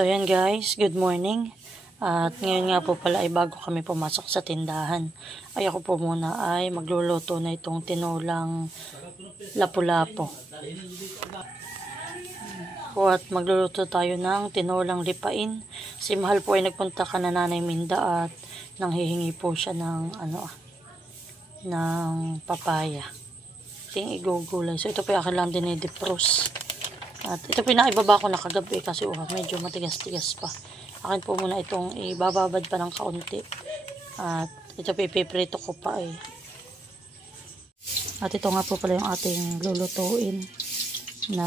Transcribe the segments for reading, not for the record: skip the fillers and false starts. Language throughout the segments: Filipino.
So yan guys, good morning. At ngayon nga po pala ay bago kami pumasok sa tindahan, ay ako po muna ay magluluto na itong tinolang lapu-lapu. At magluluto tayo ng tinolang lipain. Si Mahal po ay nagpunta ka na Nanay Minda at nanghihingi po siya ng ng papaya. Ting igugulay. So ito po yung akin lang dinidipros. At ito po yung naibaba ko na kagabi kasi medyo matigas-tigas pa. Akin po muna itong ibababad pa ng kaunti. At ito po ipiprito ko pa eh. At ito nga po pala yung ating lulutuin na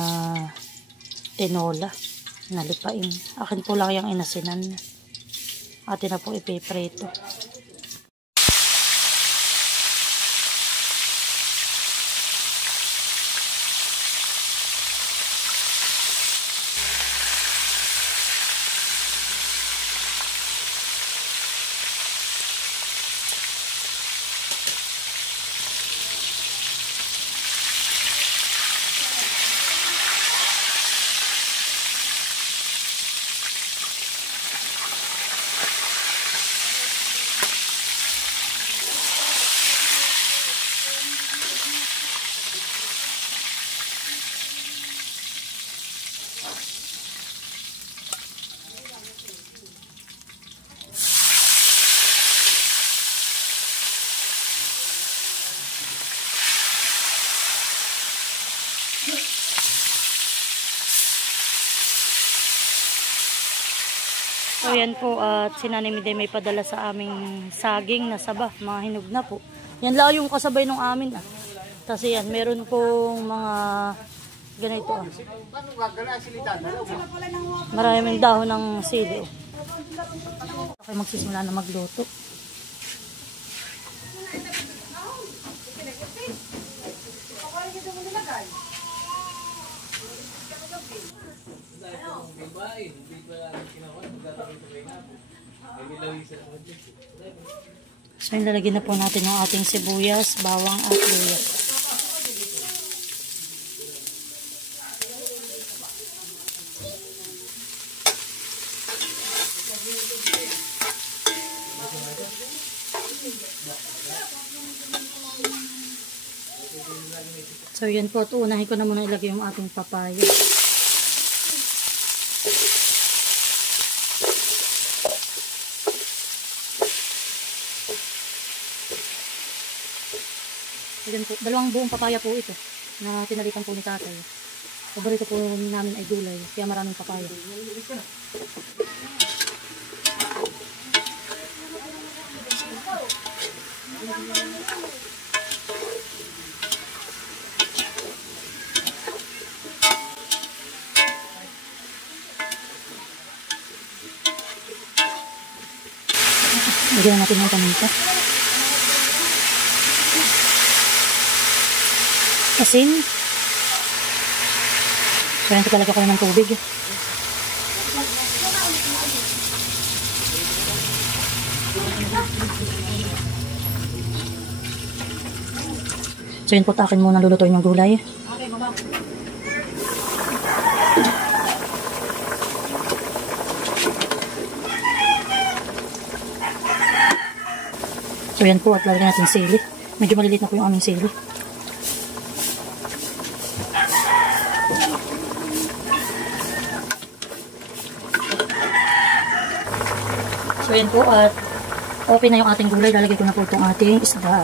tinola na lipain. Akin po lang yung inasinan. Atin na po ipiprito. So yan po at si Nanay Minda may padala sa aming saging na saba, mga hinog na po. Yan lang yung kasabay ng amin ah. Kasi yan, meron pong mga ganito ah. Maraming dahon ng sili oh. Okay, magsisimula na magluto. So, ilalagyan na po natin yung ating sibuyas, bawang at luya. So, yan po. Unahin ko na muna ilagay yung ating papaya. Po, dalawang buong papaya po ito na pinalitan po ni tatay. Paborito po namin ay gulay, kaya maraming papaya. Lagyan natin ng paminta. Asin. Kaya talaga ko ng tubig. So yun po, takin muna lulutuin yung gulay. So yan po, at lalagyan natin sili. Medyo malilit na po yung aming sili. So yan po at okay na yung ating gulay. Lalagay ko na po itong ating isda.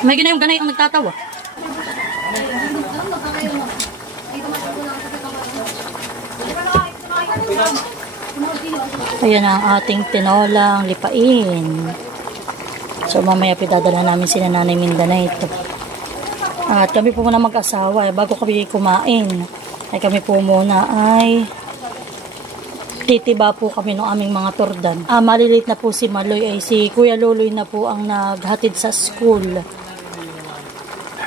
May gina yung ganay ang nagtatawa. Ayan ang ating tinolang lipain. So mamaya pinadala namin sila Nanay Minda na ito. At kami po muna mag-asawa. Bago kami kumain, ay kami po muna ay titiba po kami ng aming mga tordan. Malilit na po si Maloy ay si Kuya Loloy na po ang naghatid sa school.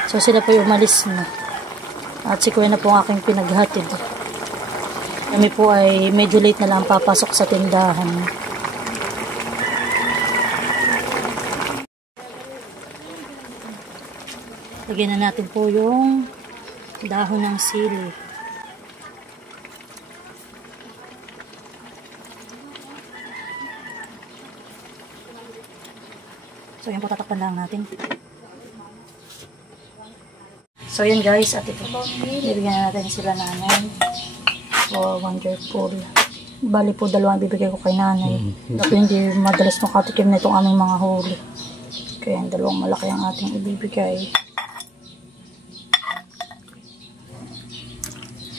So sila po umalis na. At si Kuya na po ang aking pinaghatid. Kami po ay medyo late na lang papasok sa tindahan. Lagyan na natin po yung dahon ng sili. So, yan po, tatakpan lang natin. So, yan guys, at ito. Bibigyan na natin sila nanay. Oh, wonderful. Bali po, dalawang bibigay ko kay nanay. Dapat hindi madalas makatikim na itong aming mga huli. Kaya dalawang malaki ang ating ibibigay.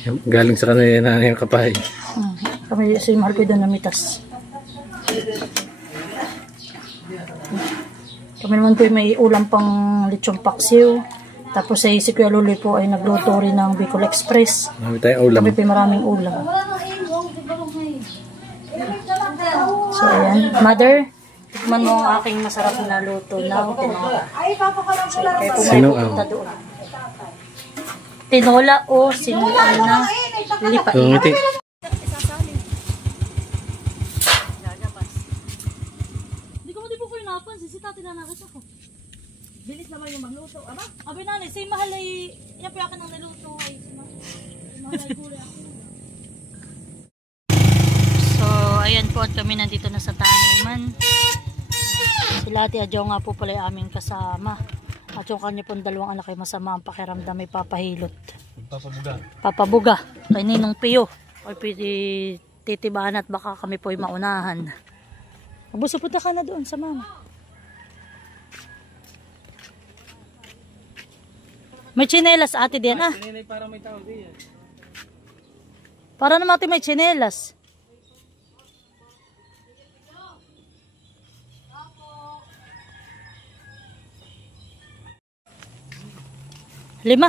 Galing sa kanila na yung kapay. Kami si mahal ko doon namitas. Kami naman po may ulam pang lechong paksiw. Tapos si Kuya Luloy po ay nagluto rin ng Bicol Express. Marami tayong ulam. Kami po maraming ulam. So ayan. Mother, tikman mo ang aking masarap na luto na tinola. So, kaya po may pupunta doon. Tinola o sinuan na lipain. Bilis naman yung magluto, aba? Abi nanay, say mahal ay yan pa ng naluto ay mahal ay gulay ako. So, ayan po at kami nandito na sa taniman. Sila Ate Adjaw nga po pala yung aming kasama. At yung kanya pong dalawang anak ay masama ang pakiramdam, may papahilot. Papabuga. Papabuga. Kay Ninong Pio. O titibahan at baka kami po ay maunahan. Abuso, punta ka na doon sa mama. May tsinelas ate din ah. Para may tao diyan. Para naman ate may tsinelas. Lima.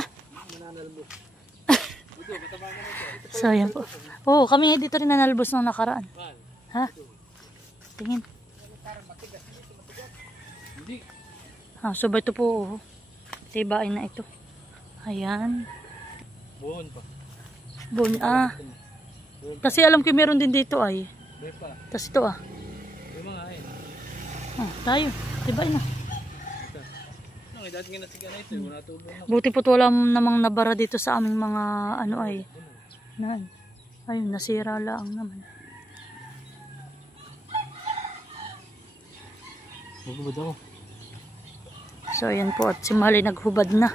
So yan po. Oh, kami dito rin nanalbos nung nakaraan. Ha? Tingin. So ba ito po? Tibain na ito. Ayan. Buon pa. Buon, kasi alam ko meron din dito ay. Tapos ito tayo. Diba na. Buti po wala namang nabara dito sa aming mga ano ay. Ayun, nasira lang naman. Magubad ako. So ayan po at si Mali naghubad na.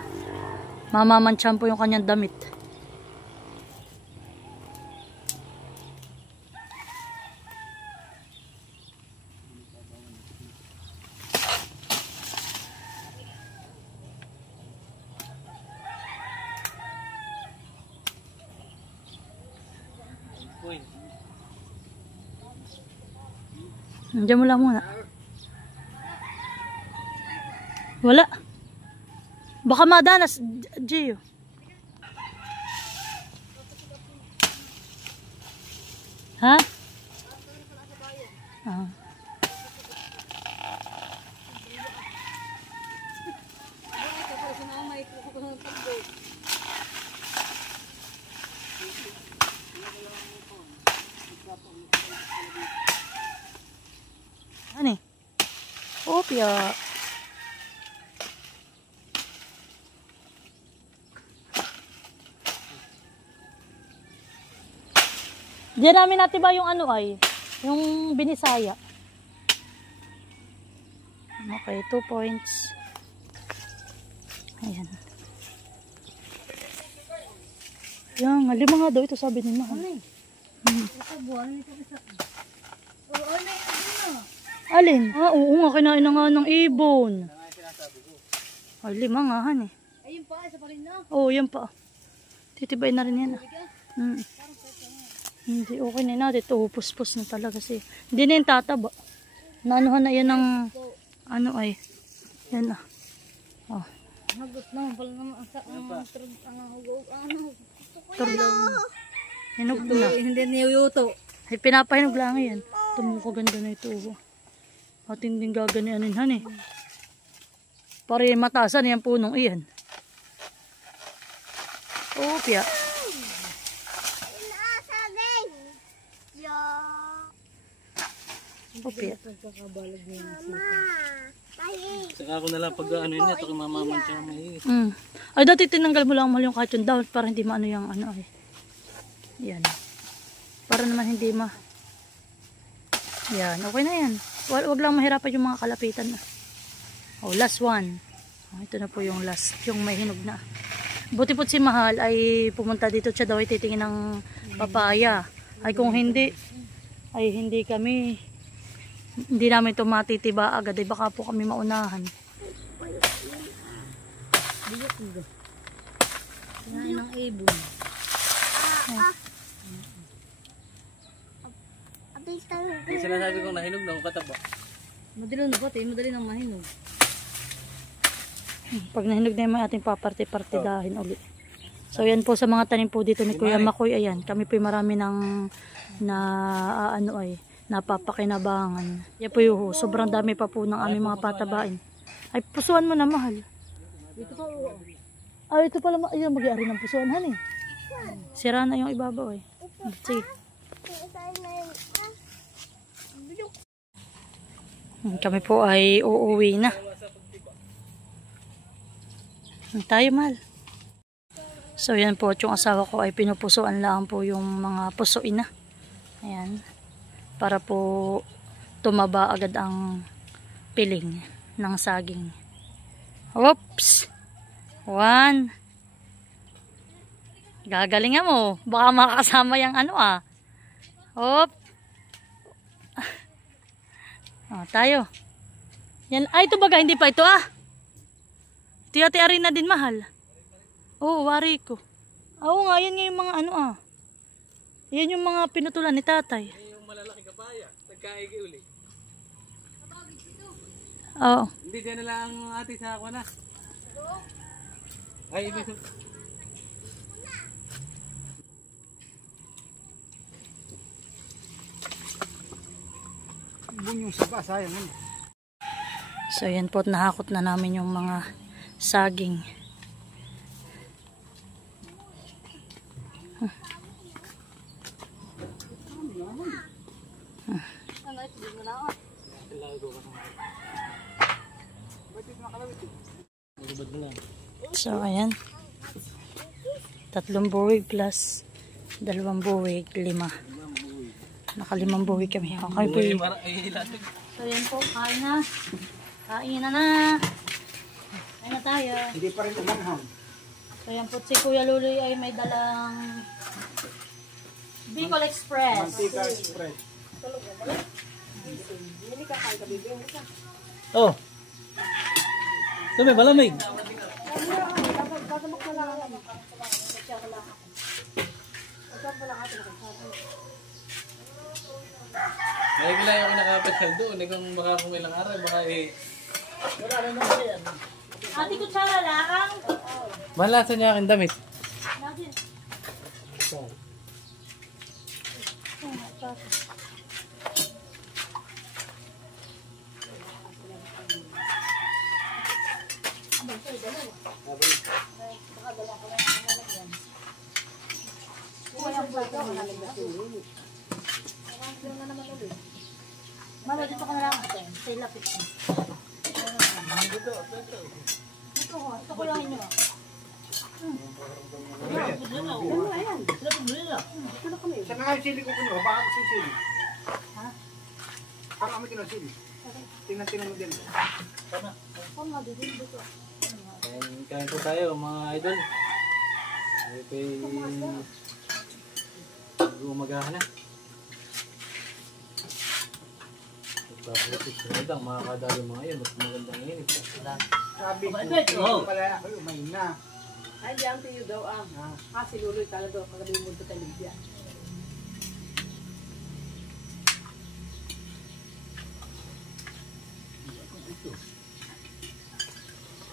Mamamantsahan po yung kanyang damit. Diyan mo lang muna. Wala. Baka madanas, Gio. Ha? Ano eh? Opya. Diyan namin natin ba yung ano ay? Yung binisaya. Okay, 2 points. Ayan. Yan, 5 nga daw ito sabi ni Mahal. Alin? Oo nga, kinain na nga ng ibon. Ay, 5 nga han eh. Ayun pa, isa pa rin na. Oo, yan pa. Titibay na rin yan. Hindi, okay na natin. Ito, puspos na talaga siya. Hindi na yung tataba. Naanuhan na yan ng, ano ay. Yan ah. Oh. Hagot naman pala naman ang hugog. Hinog na. Hindi niyuto. Ay, pinapahinog lang yan. Ito mo kaganda na ito. Ating din gaganianin han eh. Para matasan yan punong iyan. Oh, piya. Opya. Mama, Saka ako na lang pag ano yun, ito kay mamaman siya may. Ay, dati tinanggal mo lang mahal yung kahit yung down para hindi maano yung ano eh. Yan. Para naman hindi Yan, okay na yan. Wag lang mahirapan yung mga kalapitan na. Oh, last one. Oh, ito na po yung last, yung may hinog na. Buti po si Mahal ay pumunta dito siya daw ay titingin ng papaya. Ay kung hindi, ay hindi namin ito matitiba agad. Ay baka po kami maunahan. Kinain ng ibon. Yung sinasabi kong nahinog na kataba. Madali na ba? Madali nang mahinog. Pag nahinog na yung ating paparte-partidahin ulit. So yan po sa mga tanim po dito ni Kuya Makoy. Ayan, kami po marami ng napapakinabangan. Yan po yung sobrang dami pa po ng aming mga patabain. Ay, pusuan mo na Mahal. Ito pa oo. Ah, ito pala, ayun, mag-iari ng pusuan, han eh. Sira na yung ibabaw eh. Sige. Kami po ay uuwi na. Tayo Mahal. So yan po, at yung asawa ko ay pinupusuan lang po yung mga pusuin na. Ayan. Para po tumaba agad ang piling ng saging. Oops! 1. Gagalingan mo. Baka makakasama yung ano ah. Hop. Oh, tayo. Yan. Ay, ito baga. Hindi pa ito ah. Tiyati-ari na din Mahal. Oo, wari ko. Oo nga, yan nga yung mga ano ah. Yan yung mga pinutulan ni tatay. Yung malalaki kapaya, nagkaigi uli. Oo. Hindi dyan na lang ate sa ako na. Ay, ibig sabihin. Bunyong saba, sayang yun. So yan po, nahakot na namin yung mga saging. So ayan, 3 buwig plus 2 buwig, 5. Naka-5 buwig kami. Okay po. So yan po, kain na. Kain na. Kain na tayo. Hindi pa rin umanghang. So yan po, si Kuya Luloy ay may dalang Bicol Express. Mantika spread. Oh. Ito may malamig. May bilay ako nakapasyal doon. Kung baka kung ilang araw, baka Ate kutsara lang. malasa niya aking damit. Mama, dito ka na lang. Sa ilapit mo. Ito ko lang inyo. Saan nga yung sili ko kuno? Baka ako sili. Ha? Parang kami kinasili. Tingnan mo din. Kain po tayo mga idol. Ay kay umagahan na. Tapos isang makakadali mga yun. Mas magandang init. Sabi ko, pala ako umayin na. Ay, diyan tiyo daw ang. Si Luloy talaga daw, kagalimod ko tayo niya.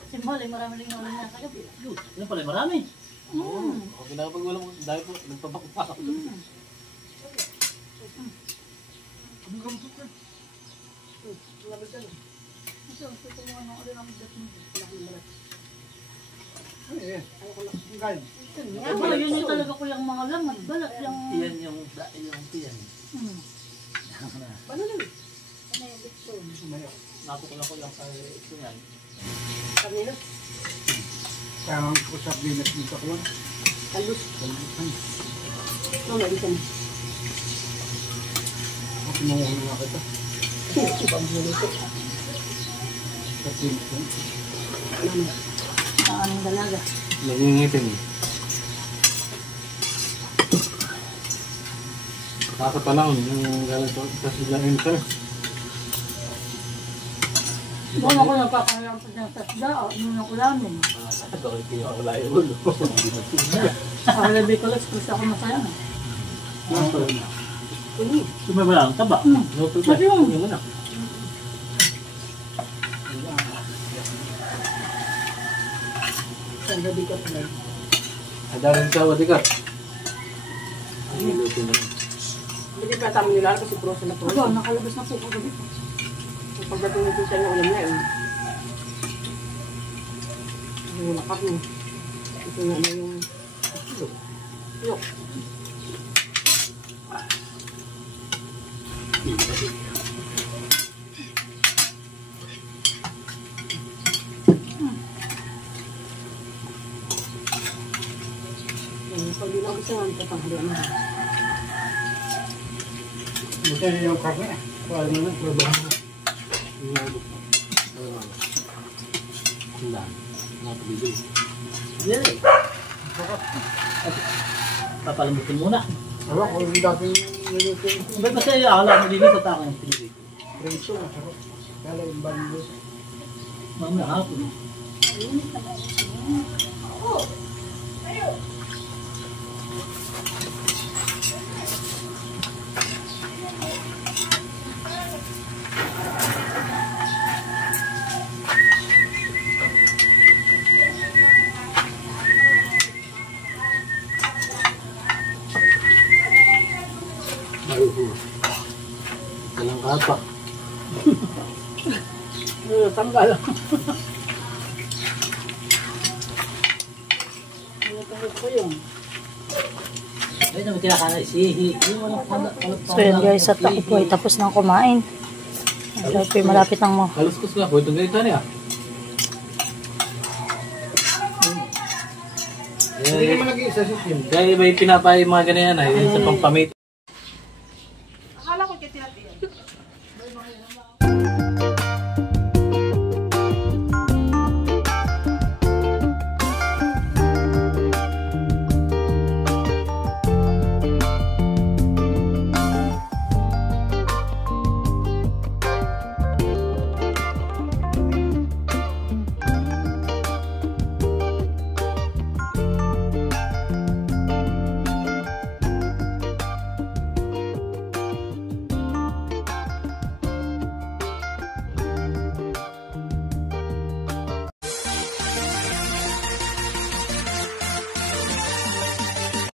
Si Molly, marami lang na kagabi. Ano pala, marami. Ako pinapag-ulam ko. Dahil po, nagpapakpa ako. Ano yun? Ang galing. Yun yung talaga ko yung mga laman. Balat yung... Yan yung tiyan. Ano na? Sumayo. Nakukulang ko lang sa ito yan. Kanina, Kaya ang kusap din at dito ko lang. kalus. Mama, isa mo. Ako manguhuli nga kita. Pag-nilito. Sa pinto. Mama. Ang anong dalaga. Nagingitin eh. Bakit pa lang yung galang sa sila enter. Doon ako nagkakalang sa tasda, nung nakulamin. Bakit kaya wala yung ulo? Ako labi ko lang, gusto ako masaya na. Sumay ba lang? Taba? Mati yung. Yung anak. Ang gabi ka pala. Adarin sa wadikat. Ang iluto na yun. Hindi pa tama nila kasi prosa na prosa. Aba, nakalabas na po kagabi. Pagdating nito siya ng ulam na yun. Yung lakap mo. Ito na na yung... Yok. Pag di na ako siya, ang tatanghali na. Buti yung karne. Wala na. Wala na. Wala. Nakapagigil. Yan eh. Papalambutin muna. Alam ko yung dating niluto. Ba't kasi akala mo din sa takang yung pinili? Preso, masarap. Kala yung bando. Mamaya hapon. Walang kapa. Tanggal. Ay, naman kinakana isihi. So yun guys, at ako po ay tapos ng kumain. At ako ay malapit ng mo. Kaluskus nga po. Itong ganito niya. Hindi naman nag-iisa sa team. Kaya iba yung pinapay mga ganyan ay sa pampamit.